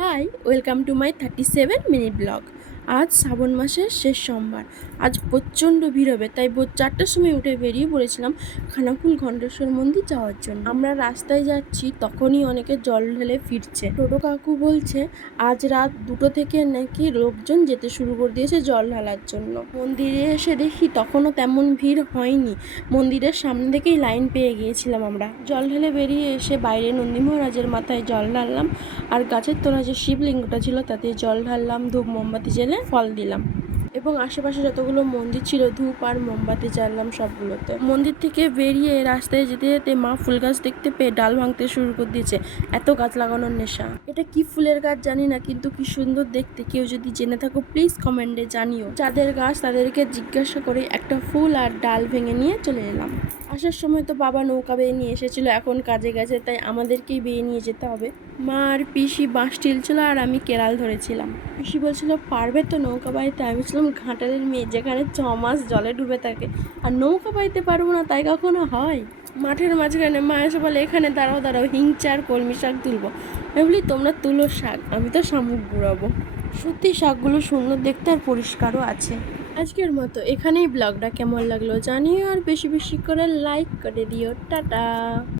High, welcome to my 37 minute blog. আজ শ্রাবণ মাসের শেষ সোমবার। আজ প্রচণ্ড ভিড় হবে, তাই ভোর 4টার সময় উঠে বেরিয়ে পড়েছিলাম খানাকুল ঘণ্টেশ্বর মন্দির যাওয়ার জন্য। আমরা রাস্তায় যাচ্ছি, তখনই অনেকে জল ঢেলে ফিরছে। টোটো কাকু বলছে আজ রাত 2টো থেকে নাকি লোকজন যেতে শুরু করে দিয়েছে জল ঢালার জন্য। মন্দিরে এসে দেখি তখনও তেমন ভিড় হয়নি। মন্দিরের সামনে থেকেই লাইন পেয়ে গিয়েছিলাম আমরা। জল ঢেলে বেরিয়ে এসে বাইরে নন্দী মহারাজের মাথায় জল ঢাললাম, আর গাছের তলা যে শিবলিঙ্গটা ছিল তাতে জল ঢাললাম, ধূপ মোমবাতি জ্বেলে ফল দিলাম, এবং আশেপাশে যতগুলো মন্দির ছিল ধূপ আর মোমবাতি জ্বাললাম সবগুলোতে। মন্দির থেকে বেরিয়ে রাস্তায় যেতে যেতে মা ফুল গাছ দেখতে পেয়ে ডাল ভাঙতে শুরু করে দিয়েছে। এত গাছ লাগানোর নেশা। এটা কি ফুলের গাছ জানি না, কিন্তু কি সুন্দর দেখতে। কেউ যদি জেনে থাকো প্লিজ কমেন্টে জানিও। যাদের গাছ তাদেরকে জিজ্ঞাসা করে একটা ফুল আর ডাল ভেঙে নিয়ে চলে এলাম। আসার সময় তো বাবা নৌকা বেয়ে নিয়ে এসেছিল, এখন কাজে গেছে, তাই আমাদেরকেই বেয়ে নিয়ে যেতে হবে। মা আর পিসি বাঁশ টিলছিল আর আমি কেরাল ধরেছিলাম। পিসি বলছিল পারবে তো নৌকা বাইতে? আমি ছিলাম ঘাটালের মেয়ে, যেখানে 6 মাস জলে ডুবে থাকে, আর নৌকা বাইতে পারবো না তাই কখনো হয়? মাঠের মাঝখানে মা এসে বলে এখানে দাঁড়াও দাঁড়াও, হিংচা আর কলমি শাক তুলবো। আমি বলি তোমরা তুলো শাক, আমি তো শামুক গুড়াবো। সত্যি শাকগুলো সুন্দর দেখতে আর পরিষ্কারও আছে। আজকের মতো এখানেই ব্লগটা কেমন লাগলো জানিও, আর বেশি বেশি করে লাইক করে দিও। টাটা।